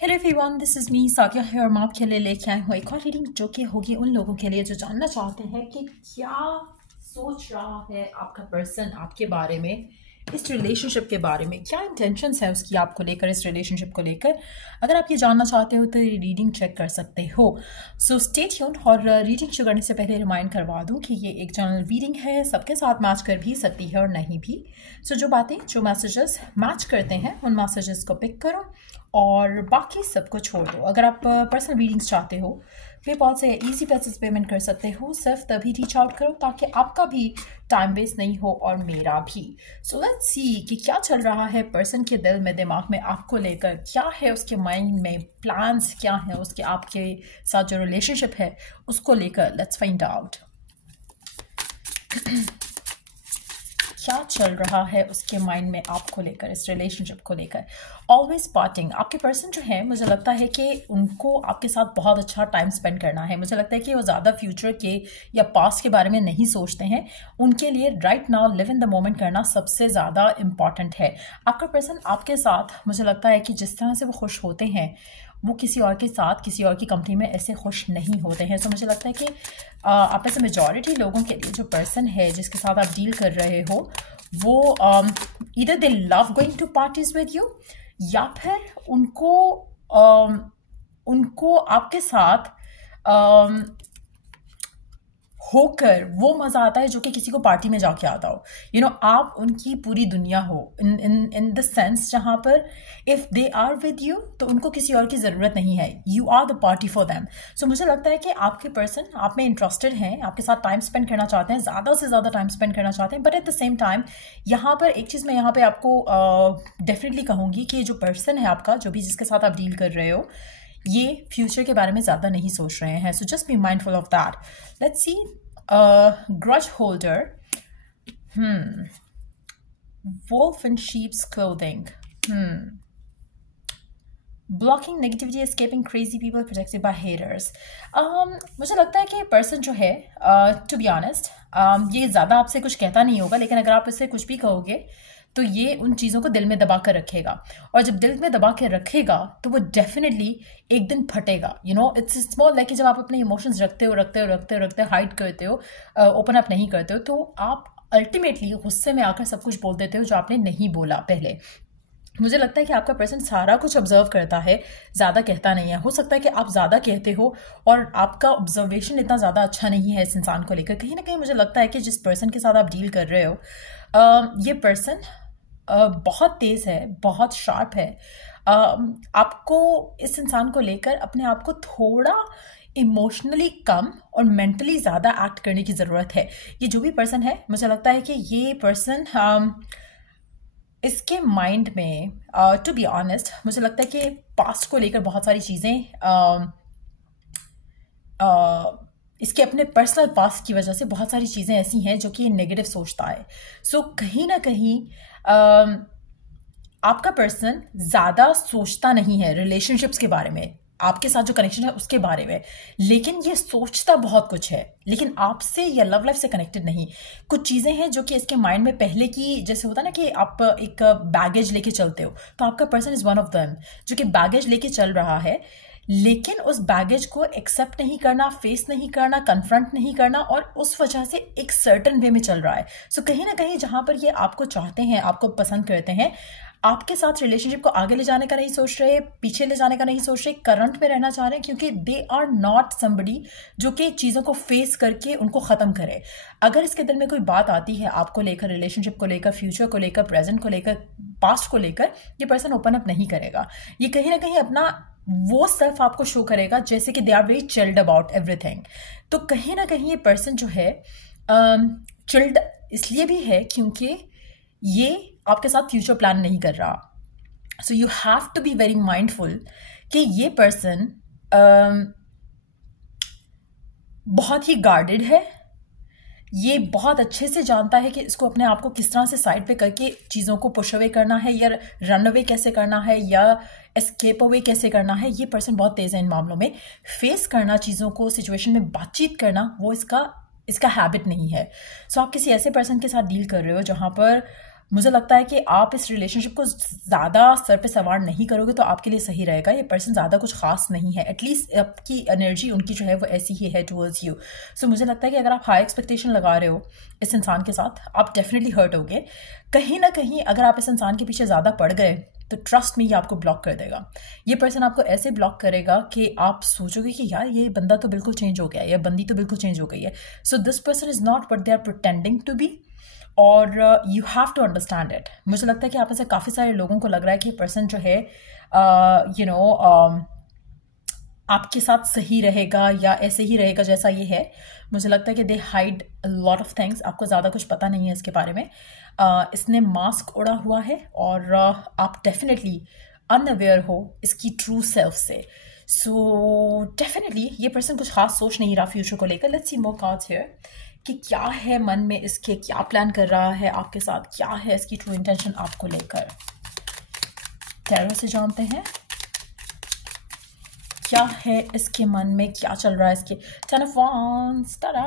Hello everyone, this is me Saikia है और मैं आपके लिए लेके आई हूँ एक और रीडिंग जो कि होगी उन लोगों के लिए जो जानना चाहते हैं कि क्या सोच रहा है आपका पर्सन आपके बारे में, इस रिलेशनशिप के बारे में, क्या इंटेंशंस है उसकी आपको लेकर, इस रिलेशनशिप को लेकर। अगर आप ये जानना चाहते हो तो ये रीडिंग चेक कर सकते हो। So stay tuned. और रीडिंग शुरू करने से पहले रिमाइंड करवा दूँ कि ये एक जनरल रीडिंग है, सबके साथ मैच कर भी सकती है और नहीं भी। सो जो बातें, जो मैसेजेस मैच करते हैं उन मैसेजेस को पिक करो और बाकी सबको छोड़ दो। अगर आप पर्सनल रीडिंग्स चाहते हो, पेपॉल से इजी पैसेज पेमेंट कर सकते हो। सिर्फ तभी रीच आउट करो ताकि आपका भी टाइम वेस्ट नहीं हो और मेरा भी। सो लेट्स सी कि क्या चल रहा है पर्सन के दिल में, दिमाग में आपको लेकर, क्या है उसके माइंड में, प्लान्स क्या है उसके आपके साथ जो रिलेशनशिप है उसको लेकर। लेट्स फाइंड आउट क्या चल रहा है उसके माइंड में आपको लेकर, इस रिलेशनशिप को लेकर। Always parting. आपके पर्सन जो है, मुझे लगता है कि उनको आपके साथ बहुत अच्छा टाइम स्पेंड करना है। मुझे लगता है कि वो ज़्यादा फ्यूचर के या पास्ट के बारे में नहीं सोचते हैं। उनके लिए right now live in the moment करना सबसे ज़्यादा इम्पॉर्टेंट है। आपका पर्सन आपके साथ, मुझे लगता है कि जिस तरह से वो खुश होते हैं वो किसी और के साथ, किसी और की कंपनी में ऐसे खुश नहीं होते हैं। तो मुझे लगता है कि आप में से मेजॉरिटी लोगों के लिए जो पर्सन है जिसके साथ आप डील कर रहे हो वो either they love going to parties with you, या फिर उनको आपके साथ होकर वो मज़ा आता है जो कि किसी को पार्टी में जाके आता हो। यू नो, आप उनकी पूरी दुनिया हो इन द सेंस जहाँ पर if they are with you तो उनको किसी और की ज़रूरत नहीं है। You are the party for them. So मुझे लगता है कि आपके पर्सन आप में इंटरेस्टेड हैं, आपके साथ टाइम स्पेंड करना चाहते हैं, ज़्यादा से ज़्यादा टाइम स्पेंड करना चाहते हैं। But at the same time यहाँ पर एक चीज़ मैं यहाँ पर आपको डेफिनेटली कहूँगी कि जो पर्सन है आपका, जो भी जिसके साथ आप डील कर रहे हो, ये फ्यूचर के बारे में ज़्यादा नहीं सोच रहे हैं। So just be mindful of that. Let's see. grudge holder, wolf in sheep's clothing, blocking negativity, escaping crazy people, protected by haters. मुझे लगता है कि पर्सन जो है, टू बी ऑनेस्ट, ये ज़्यादा आपसे कुछ कहता नहीं होगा, लेकिन अगर आप इससे कुछ भी कहोगे तो ये उन चीज़ों को दिल में दबा कर रखेगा। और जब दिल में दबा के रखेगा तो वो डेफिनेटली एक दिन फटेगा। You know, it's more like कि जब आप अपने इमोशंस रखते हो, हाइड करते हो, ओपन अप नहीं करते हो, तो आप अल्टीमेटली गुस्से में आकर सब कुछ बोल देते हो जो आपने नहीं बोला पहले। मुझे लगता है कि आपका पर्सन सारा कुछ ऑब्जर्व करता है, ज़्यादा कहता नहीं है। हो सकता है कि आप ज़्यादा कहते हो और आपका ऑब्जर्वेशन इतना ज़्यादा अच्छा नहीं है इस इंसान को लेकर। कहीं ना कहीं मुझे लगता है कि जिस पर्सन के साथ आप डील कर रहे हो, ये पर्सन बहुत तेज़ है, बहुत शार्प है। आपको इस इंसान को लेकर अपने आप को थोड़ा इमोशनली कम और मेंटली ज़्यादा एक्ट करने की ज़रूरत है। ये जो भी पर्सन है, मुझे लगता है कि ये पर्सन इसके माइंड में, टू बी ऑनेस्ट, मुझे लगता है कि पास्ट को लेकर बहुत सारी चीज़ें, इसके अपने पर्सनल पास्ट की वजह से बहुत सारी चीज़ें ऐसी हैं जो कि नेगेटिव सोचता है। सो कहीं ना कहीं आपका पर्सन ज़्यादा सोचता नहीं है रिलेशनशिप्स के बारे में, आपके साथ जो कनेक्शन है उसके बारे में, लेकिन ये सोचता बहुत कुछ है, लेकिन आपसे या लव लाइफ से कनेक्टेड नहीं। कुछ चीज़ें हैं जो कि इसके माइंड में पहले की, जैसे होता है ना कि आप एक बैगेज लेके चलते हो, तो आपका person is one of them जो कि बैगेज लेके चल रहा है, लेकिन उस बैगेज को एक्सेप्ट नहीं करना, फेस नहीं करना, कन्फ्रंट नहीं करना, और उस वजह से एक सर्टन वे में चल रहा है। सो कहीं ना कहीं जहाँ पर ये आपको चाहते हैं, आपको पसंद करते हैं, आपके साथ रिलेशनशिप को आगे ले जाने का नहीं सोच रहे, पीछे ले जाने का नहीं सोच रहे, करंट में रहना चाह रहे हैं, क्योंकि दे आर नॉट समबडी जो कि चीज़ों को फेस करके उनको ख़त्म करे। अगर इसके दिल में कोई बात आती है आपको लेकर, रिलेशनशिप को लेकर, फ्यूचर को लेकर, प्रेजेंट को लेकर, पास्ट को लेकर, ये पर्सन ओपन अप नहीं करेगा। ये कहीं ना कहीं अपना वो सेल्फ आपको शो करेगा जैसे कि they are very chilled about everything. तो कहीं ना कहीं ये पर्सन जो है चिल्ड इसलिए भी है क्योंकि ये आपके साथ फ्यूचर प्लान नहीं कर रहा। So you have to be very mindful कि ये पर्सन बहुत ही गार्डेड है। ये बहुत अच्छे से जानता है कि इसको अपने आप को किस तरह से साइड पे करके चीज़ों को पुश अवे करना है, या रन अवे कैसे करना है, या एस्केप अवे कैसे करना है। ये पर्सन बहुत तेज़ है इन मामलों में। फेस करना, चीज़ों को, सिचुएशन में बातचीत करना, वो इसका हैबिट नहीं है। सो आप किसी ऐसे पर्सन के साथ डील कर रहे हो जहाँ पर मुझे लगता है कि आप इस रिलेशनशिप को ज़्यादा सर पे सवार नहीं करोगे तो आपके लिए सही रहेगा। ये पर्सन ज़्यादा कुछ खास नहीं है, एटलीस्ट आपकी एनर्जी उनकी जो है वो ऐसी ही है टूवर्ड्स यू। सो मुझे लगता है कि अगर आप हाई एक्सपेक्टेशन लगा रहे हो इस इंसान के साथ, आप डेफिनेटली हर्ट होगे कहीं ना कहीं। अगर आप इस इंसान के पीछे ज़्यादा पड़ गए तो ट्रस्ट में ये आपको ब्लॉक कर देगा। ये पर्सन आपको ऐसे ब्लॉक करेगा कि आप सोचोगे कि यार ये बंदा तो बिल्कुल चेंज हो गया है, या बंदी तो बिल्कुल चेंज हो गई है। So this person is not what they are pretending to be, और you have to understand it. मुझे लगता है कि आप में से काफ़ी सारे लोगों को लग रहा है कि पर्सन जो है आपके साथ सही रहेगा या ऐसे ही रहेगा जैसा ये है। मुझे लगता है कि they hide a lot of things, आपको ज़्यादा कुछ पता नहीं है इसके बारे में। इसने मास्क ओढ़ा हुआ है और आप डेफिनेटली अनअवेयर हो इसकी ट्रू सेल्फ से। सो डेफिनेटली ये पर्सन कुछ खास सोच नहीं रहा फ्यूचर को लेकर। Let's see more cards here कि क्या है मन में इसके, क्या प्लान कर रहा है आपके साथ, क्या है इसकी ट्रू इंटेंशन आपको लेकर। टैरो से जानते हैं क्या है इसके मन में, क्या चल रहा है इसके। Ten of wands, tada.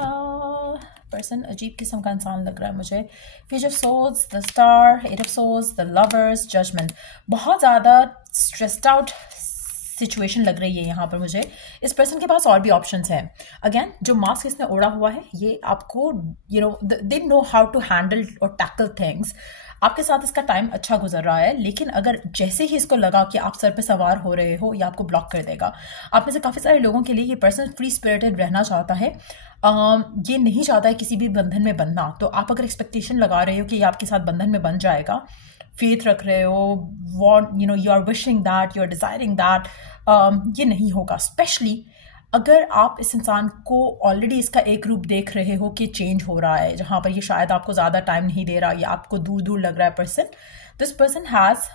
Person अजीब किस्म का इंसान लग रहा है मुझे। Page of swords, the star, eight of swords, the lovers, judgement. बहुत ज़्यादा स्ट्रेस्ड आउट सिचुएशन लग रही है यहाँ पर मुझे। इस पर्सन के पास और भी ऑप्शंस हैं। अगेन जो मास्क इसने ओढ़ा हुआ है ये आपको they know how to handle और टैकल थिंग्स। आपके साथ इसका टाइम अच्छा गुजर रहा है, लेकिन अगर जैसे ही इसको लगा कि आप सर पे सवार हो रहे हो, या आपको ब्लॉक कर देगा। आप में से काफ़ी सारे लोगों के लिए ये पर्सन फ्री स्पिरिटेड रहना चाहता है। ये नहीं चाहता है किसी भी बंधन में बंधना। तो आप अगर एक्सपेक्टेशन लगा रहे हो कि ये आपके साथ बंधन में बन जाएगा, फेथ रख रहे हो, want you are wishing that, you are desiring that, ये नहीं होगा। स्पेशली अगर आप इस इंसान को ऑलरेडी इसका एक रूप देख रहे हो कि चेंज हो रहा है, जहाँ पर ये शायद आपको ज़्यादा टाइम नहीं दे रहा या आपको दूर दूर लग रहा है person. This person has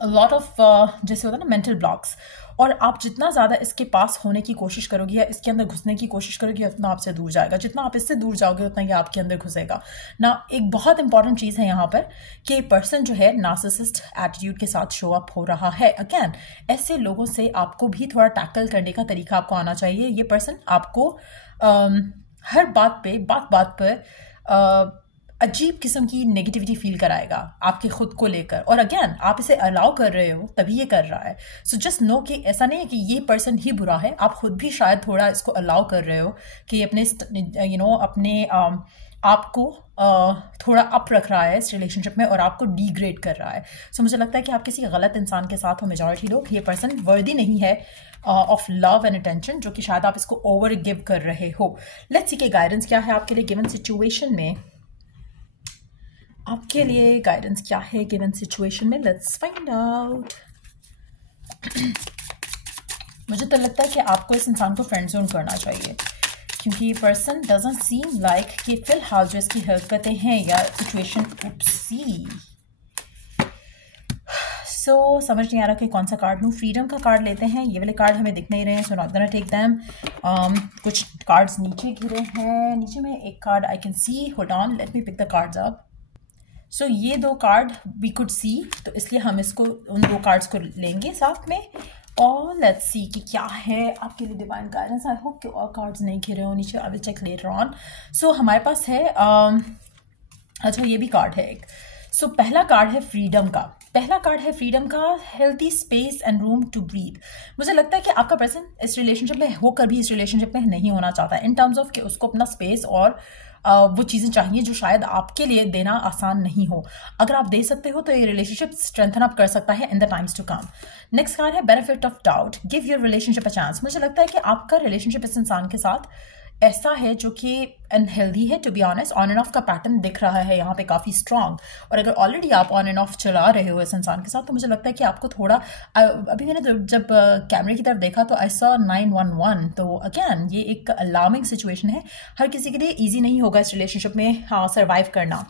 a lot of जैसे होता है ना मेंटल ब्लॉक्स, और आप जितना ज़्यादा इसके पास होने की कोशिश करोगे या इसके अंदर घुसने की कोशिश करोगे उतना आपसे दूर जाएगा। जितना आप इससे दूर जाओगे उतना ये आपके अंदर घुसेगा ना। एक बहुत इंपॉर्टेंट चीज़ है यहाँ पर कि पर्सन जो है नार्सिसिस्ट एटीट्यूड के साथ शो अप हो रहा है। अगेन ऐसे लोगों से आपको भी थोड़ा टैकल करने का तरीका आपको आना चाहिए। ये पर्सन आपको हर बात पर अजीब किस्म की नेगेटिविटी फील कराएगा आपके खुद को लेकर, और अगेन आप इसे अलाउ कर रहे हो तभी ये कर रहा है। सो जस्ट नो कि ऐसा नहीं है कि ये पर्सन ही बुरा है, आप खुद भी शायद थोड़ा इसको अलाउ कर रहे हो कि अपने अपने आपको थोड़ा अप रख रहा है इस रिलेशनशिप में और आपको डिग्रेड कर रहा है। सो मुझे लगता है कि आप किसी गलत इंसान के साथ हो मेजॉरिटी लोग। ये पर्सन वर्दी नहीं है ऑफ लव एंड अटेंशन, जो कि शायद आप इसको ओवर गिव कर रहे हो। लेट्स सी के गाइडेंस क्या है आपके लिए गिवन सिचुएशन में। आपके लिए गाइडेंस क्या है गिवन सिचुएशन में, लेट्स फाइंड आउट। मुझे तो लगता है कि आपको इस इंसान को फ्रेंड जोन करना चाहिए, क्योंकि पर्सन डजंट सीम लाइक कि फिलहाल जो इसकी हरकतें हैं या सिचुएशन उपसी। सो समझ नहीं आ रहा कि कौन सा कार्ड लूँ। फ्रीडम का कार्ड लेते हैं। ये वाले कार्ड हमें दिख नहीं रहे हैं, so not gonna take them. कुछ कार्ड्स नीचे गिरे हैं, नीचे में एक card I can see, hold on, let me pick the cards up. So ये दो कार्ड वी कुड सी, तो इसलिए हम इसको उन दो कार्ड्स को लेंगे साथ में, और लेट्स सी कि क्या है आपके लिए डिवाइन गाइडेंस। आई होप कि और कार्ड्स नहीं घिरे हो नीचे, I will check later on. So हमारे पास है अच्छा ये भी कार्ड है एक। सो पहला कार्ड है फ्रीडम का। Healthy space and room to breathe. मुझे लगता है कि आपका पर्सन इस रिलेशनशिप में होकर भी इस रिलेशनशिप में नहीं होना चाहता है, इन टर्म्स ऑफ कि उसको अपना स्पेस और वो चीज़ें चाहिए जो शायद आपके लिए देना आसान नहीं हो। अगर आप दे सकते हो तो ये रिलेशनशिप स्ट्रेंथन अप कर सकता है in the times to come. Next card है benefit of doubt, give your relationship a chance. मुझे लगता है कि आपका रिलेशनशिप इस इंसान के साथ ऐसा है जो कि अनहेल्दी है, to be honest. On and off का पैटर्न दिख रहा है यहाँ पे काफ़ी स्ट्रांग, और अगर ऑलरेडी आप ऑन एंड ऑफ चला रहे हो इस इंसान के साथ तो मुझे लगता है कि आपको थोड़ा अभी मैंने जब कैमरे की तरफ देखा तो आई सॉ 911। तो अगेन ये एक अलार्मिंग सिचुएशन है, हर किसी के लिए ईजी नहीं होगा इस रिलेशनशिप में सर्वाइव करना।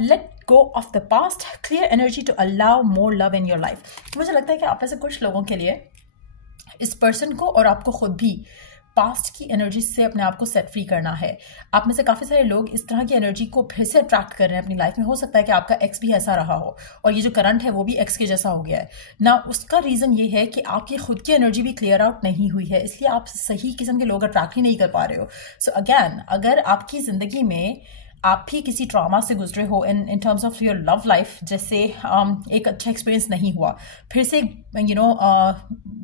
Let go of the past, clear energy to allow more love in your life. मुझे लगता है कि आप ऐसे कुछ लोगों के लिए इस पर्सन को और आपको खुद भी पास्ट की एनर्जी से अपने आप को सेट फ्री करना है। आप में से काफ़ी सारे लोग इस तरह की एनर्जी को फिर से अट्रैक्ट कर रहे हैं अपनी लाइफ में। हो सकता है कि आपका एक्स भी ऐसा रहा हो और ये जो करंट है वो भी एक्स के जैसा हो गया है ना। उसका रीज़न ये है कि आपकी खुद की एनर्जी भी क्लियर आउट नहीं हुई है, इसलिए आप सही किस्म के लोग अट्रैक्ट ही नहीं कर पा रहे हो। सो अगैन अगर आपकी ज़िंदगी में आप भी किसी ट्रॉमा से गुजरे हो in terms of your love life, जैसे एक अच्छा एक्सपीरियंस नहीं हुआ, फिर से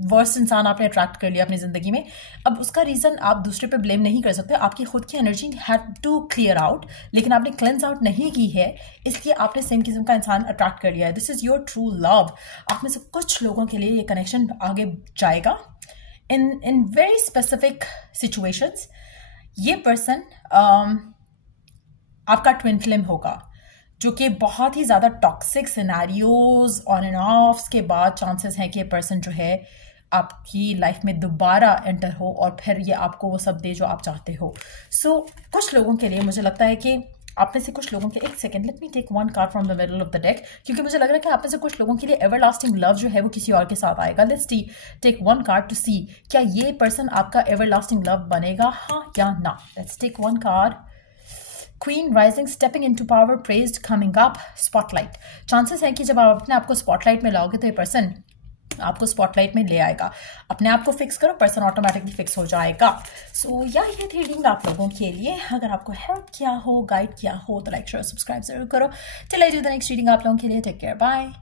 वर्स्ट इंसान आपने अट्रैक्ट कर लिया अपनी ज़िंदगी में, अब उसका रीज़न आप दूसरे पे ब्लेम नहीं कर सकते, आपकी खुद की energy had to clear out, लेकिन आपने क्लेंस आउट नहीं की है, इसलिए आपने सेम किस्म का इंसान अट्रैक्ट कर लिया है। This is your true love. आप में से कुछ लोगों के लिए ये कनेक्शन आगे जाएगा in very specific situations। ये पर्सन आपका ट्विन फ्लेम होगा, जो कि बहुत ही ज़्यादा toxic scenarios on and of के बाद चांसेस हैं कि ये पर्सन जो है आपकी लाइफ में दोबारा एंटर हो और फिर ये आपको वो सब दे जो आप चाहते हो। सो कुछ लोगों के लिए मुझे लगता है कि आप में से कुछ लोगों के, एक second, let me take one card from the middle of the deck, क्योंकि मुझे लग रहा है कि आप में से कुछ लोगों के लिए एवरलास्टिंग लव जो है वो किसी और के साथ आएगा। Let's take one card to see क्या ये पर्सन आपका एवरलास्टिंग लव बनेगा, हाँ या ना। Let's take one card. Queen rising, stepping into power, praised, coming up, spotlight. Chances है कि जब आप अपने आप को स्पॉटलाइट में लाओगे तो ये पर्सन आपको स्पॉटलाइट में ले आएगा। अपने आप को फिक्स करो, पर्सन ऑटोमेटिकली फिक्स हो जाएगा। सो या ये थी रीडिंग आप लोगों के लिए। अगर आपको हेल्प किया हो, गाइड किया हो तो लाइक शेयर सब्सक्राइब जरूर करो। Till I do the next reading आप लोगों के लिए, टेक केयर, बाय।